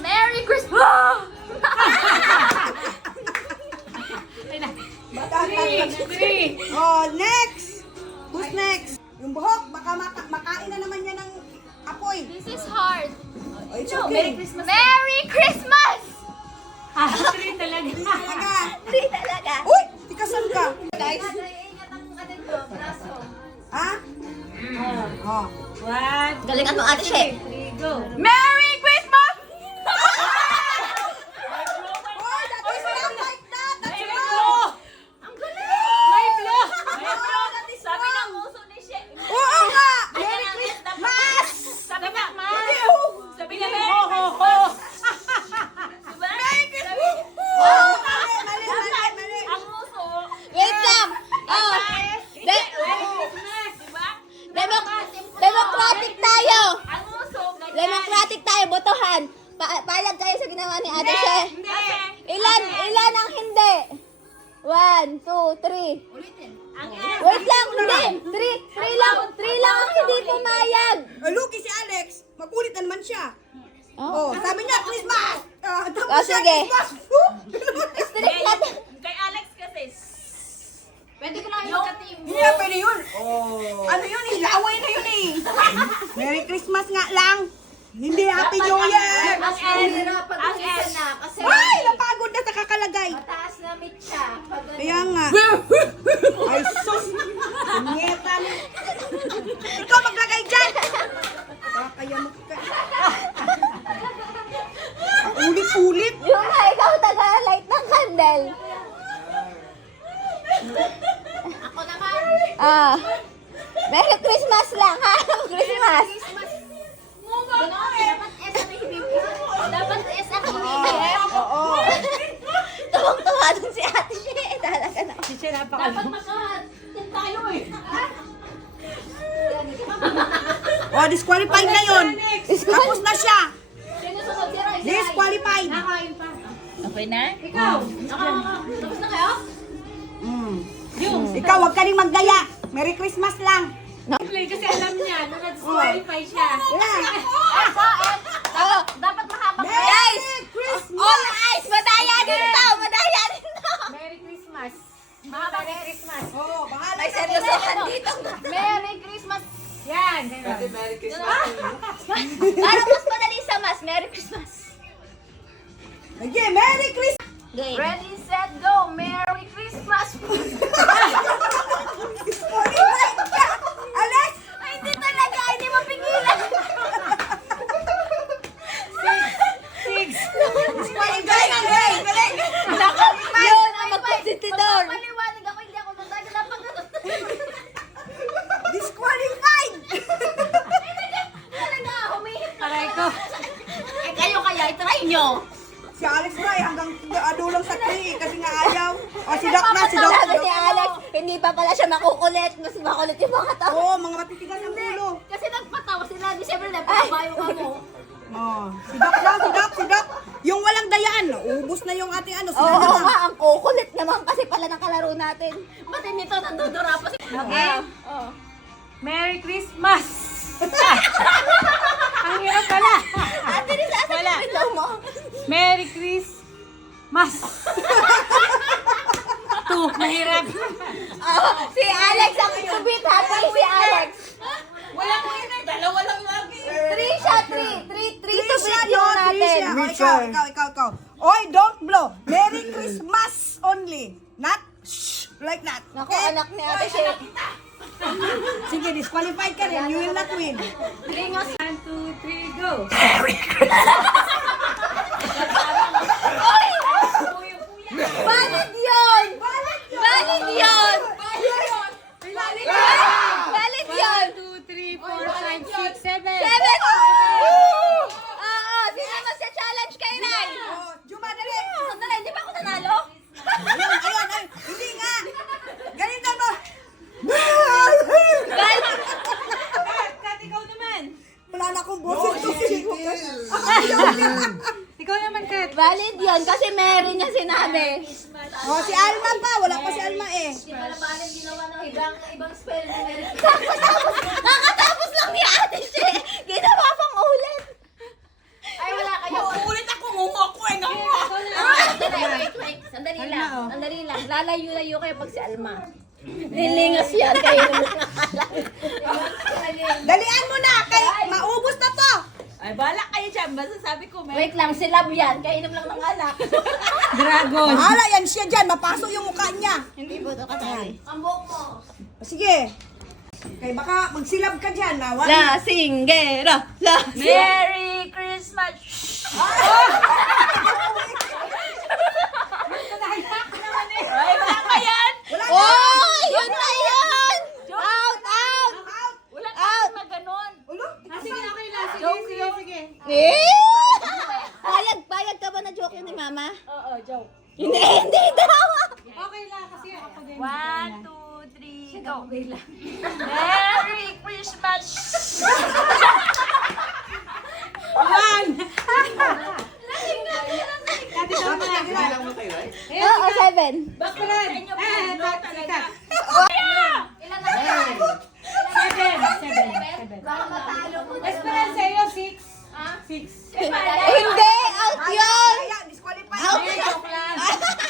Merry Christmas! Three. Oh, next! Who's next? Yung buhok, baka makain na naman yan ng apoy. This is hard. Oh, it's okay. Merry Christmas! Merry Christmas! Three talaga. Talaga. Hindi talaga. Uy! Tikasan ka. Guys, ingat ang braso. Ha? Oh. One, Galingan mo ate She. three, go. Merry Christmas! Oh, that is not like that. That's May wrong. flow! Ang galing! May flow! Sabi ng uso ni She. Oo nga! Merry Christmas! Sabi na, ma! Sabi niya, Ho, ho, ho! diba? Oh, mali. Ang uso. Wait lang! Oh! Democratic tayo! Ang uso. Ganyan. Democratic tayo, botohan! Payag kayo sa ginawa ni Ate She. Hindi. Ilan ang hindi? 1, 2, 3. Ulitin. Ang S. Wait lang, hindi! 3 lang ang hindi pumayag. Lucky si Alex. Makulit na naman siya. Oh, Oh, sabi niya, Christmas! Tapos Oh, siya, sige. Christmas! strict natin. Kay Alex kasi. Pwede ko lang yung ka-team. Hindi na pwede yun. Oh. Ano yun eh? Laway na yun eh. Merry Christmas nga lang. Hindi Happy New Year. Ang S. Ang S. kasi Ay, napagod na sa kakalagay. mataas na meet siya. Kaya nga. Ay, sus. Punyeta na. Ikaw maglagay dyan. Kaya mo ka. Ulit-ulit. Yung nga, ikaw taga-light ng candle. Ako naman. Merry Christmas lang, ha? Christmas. Dapat S ang hibigin. Oo. Tuwang-tuwa dun si Ate She. Talaga na. Si Che, Dapat napakalim. makatin tayo eh. Oh, disqualified na yun. Tapos na siya. Sino sunod si Roy? Disqualified. Nakain pa. Okay na? Ikaw. Tapos na kayo? Ikaw, huwag ka rin maggaya. Merry Christmas lang. Play kasi alam niya, nung nag-disqualify siya. Oh, Dapat mahabang guys! Christmas. All eyes! Madaya din to! Madaya din to! Merry Christmas. Mahabang Merry Christmas. Oh, bahala May ka. seryosohan dito. Merry Christmas! Yan. Parang mas madali sa mas. Merry Christmas. Sige, Merry Christmas. Game. Ready, set, go! Merry Christmas! Disqualified ka. Alex. Ay, hindi talaga! Hindi mapigilan! Six. Disqualified ka. Galing. Yun ang magpositidor. Paliwanag ako, hindi ako natagal na pag Disqualified. talaga, humihit na. Aray ko. Eh, kayo kaya, itry nyo! Si Alex Ray hanggang dulang sa 3 kasi nga ayaw. Oh, si Doc na, si Doc. Sabi ni Alex, hindi pa pala siya makukulit. Mas makulit yung mga tao. Oh, mga matitigas ang ulo. Kasi nagpatawa sila, di siyempre nagpapayo ka mo. Oh, si Doc lang, si Doc. Yung walang dayaan, ubus na yung ating ano, Oo sila nga, ang kukulit naman kasi pala ng kalaro natin. Ba't nito nandudura pa si... Okay. Merry Christmas. Ang hirap pala. Ate, rin sasabihin daw mo. Merry Christmas. Two, mahirap. Oh, si Alex ang subit. Happy si Alex. Walang winner, dalawa lang lagi. 3 siya, 3. 3 to Trisha, beat yung no, natin. Trisha. Oh, ikaw. Oy, don't blow. Merry Christmas only. Not shh, like that. Naku, Okay? anak ni Ate She. Sige, disqualified ka rin. You will not win. 1, 2, 3, go. Valid yun! Valid yun! Valid yun! 1, 2, 3, 4, 5, 6, 7. 7! Oo! Sino mas challenge kay Nay? Oh, Juma, dali. Sandali, di ba ako nanalo? Ayun. Hindi nga. Ganito mo. Valid! Kat, ikaw naman. Wala na akong boses. Ikaw naman, Kat. Valid yun kasi meron niya sinabi. Oh, si Alma pa. Wala pa si Alma eh. Hindi pala paano ginawa ng ibang spell ni Merry Nakatapos lang ni Ate She. Ginawa pang ulit. Ay, wala kayo. Sandali Alma, lang. oh. Sandali lang. Lalayo-layo kayo pag si Alma. Nilingas yan kayo naman. Dalian mo na, kay maubos na to. Ay, bala kayo dyan. Basta sabi ko, may... Wait lang, si Love yan. Kainom lang ng alak. Dragon. Bahala yan siya dyan, mapasok yung mukha niya. Hindi po ito kasali. Ang buhok mo. Sige. Kay baka magsilab ka dyan. Wala. La Singgera! La Merry Christmas! Ay, wala pa yan! Wala Oh, yun na yun! Out! Out! out. Wala tayong na ganun. Ulo. Sige, okay lang. Sige, Joke sige, yun. sige. Payag ka ba na joke yun ni Mama? Oo, joke. Hindi daw! Okay lang kasi ako din. 1, 2, 3, go. Merry Christmas! Kati ikaw na. Oo, 7. Bakit sa inyo po? No, talaga. Ilan na ba? 7. Baka matalo mo na. Esperanza, iyo 6. Ha? 6. Hindi! Out yun! Kaya, disqualified. Out Ay, yun!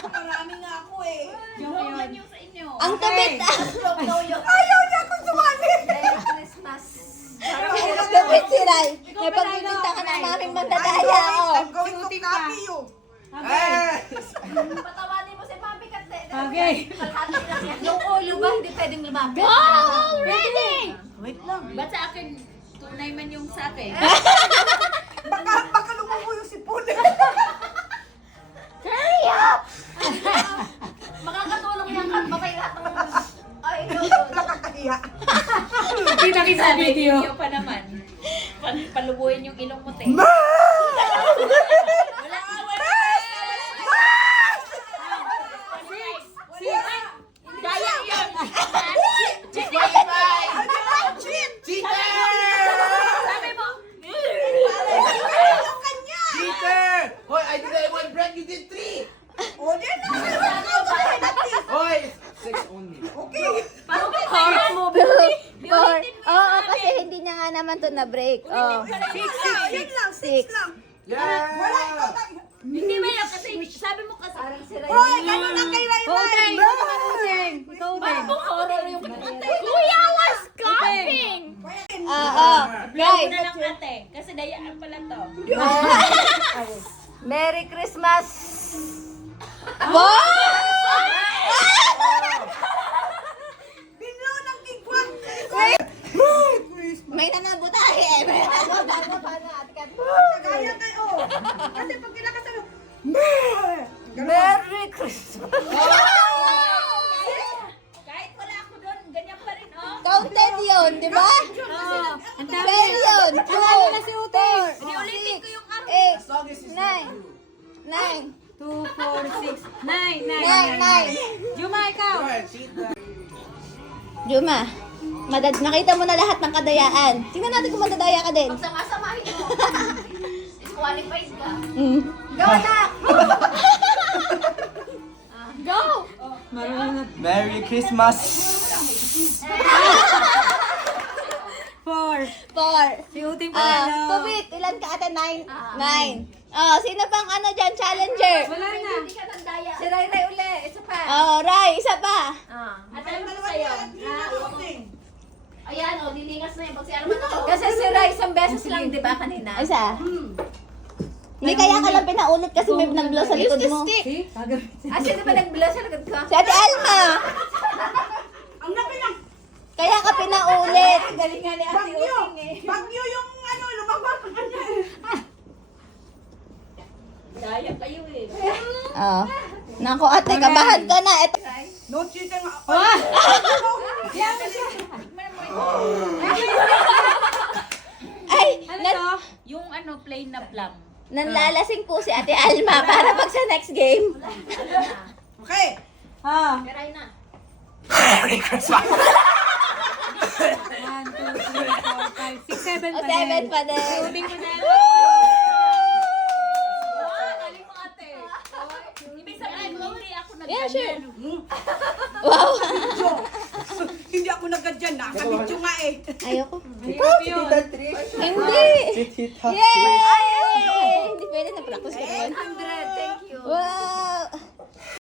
marami nga ako eh. Joke yun. Yung sa inyo. Ang tabit! Joke daw yun. Ayaw niya akong sumali. Merry Christmas. Tabit si Rai. May pagbibinta ka ng maming mandadaya. I'm going to copy you. Patawanin mo si Mami kasi. Okay. Kalahati lang yan. Yung ulo ba, hindi pwedeng lumapit. Go already! Wait lang. Ba't sa akin, tunay man yung sa akin? Baka lumubo yung sipon. Hurry up! Makakatulong yan at matay lahat ng... Ay, no. Nakakahiya. Hindi nakita sa video. Video pa naman. Palubuhin yung ilong mo, te. Wala ka, wala. Gaya yun. Sabi mo, Yung kanya. Cheater! Hoy, I did that one break, you did 3! O, din na. Hoy! 6 only. Okay. horse movie. Oo, kasi hindi niya nga naman to na-break. Oh. Yun lang. Six lang. Yeah! Wala, ikaw tayo. Hindi ba yan? Kasi sabi mo kasi. Hoy, ganun lang kay Ray Okay, Ray. ikaw naman Uteng. Ikaw din. Kung horror yung kinate. Kuya was coughing! Oo. Vlog Guys, na lang ate. Kasi dayaan pala to. Merry Christmas! Wow! Binlo ng tigwag. May nanabutahe eh. May nanabutahe. Kagaya kayo. Kasi pag kinakasabi, Merry Christmas! Kahit wala ako doon, ganyan pa rin, oh. Counted yun, di ba? Oo. Ang dami. Pwede yun. Tawagin na si Uteng. Ulitin ko yung ako. 8, As long as it's 9, 9, 2, 4, 6, 9, 9. 9. Juma, ikaw. Alright, cheater. Juma, nakita mo na lahat ng kadayaan. Tingnan natin kung magdadaya ka din. Pag sama-samahin mo, disqualified ka. Go na! Go! Marunong na. Merry Christmas! 4. 4. Si Uteng panalo. Tubit, ilan ka ate? 9? 9. Oh, sino pang ano dyan, challenger? Wala na. Hindi ka nandaya. Si Ray Ray uli, isa pa. Oh, Ray, isa pa. At ano ba sa'yo? Ayan, o, dilingas na yun. Pag si Arman ako. Kasi si Ray isang beses lang, di ba, kanina? Isa. Hindi kaya ka lang pinaulit kasi may nag-blow sa likod mo. See? Gagamitin. Sino ba nag-blow sa likod ko? Si Ate Alma. ang laki ng Kaya ka pinaulit. Galing nga ni Ate bagyo. Uting eh. Bagyo yung ano, lumabas ng kanya. Daya kayo eh. Oh. Nako ate, kabahan ka na. Ito. No cheating. Ay, Ano to? Yung ano, plain na plum. nanlalasing po si Ate Alma para pag sa next game. Okay. Ah. Peray na. Merry Christmas! 1, 2, 3, 4, 5, 6, 7 O, pa 7 din. pa din. Uteng panalo. Wow, galing mo ate. Ibig sabihin, hindi ako Yeah, sure. nagganyan. Wow. Hindi ako nagkadyan. Nakakabidyo nga eh. Ayoko. Hirap yun. Hindi. Yay!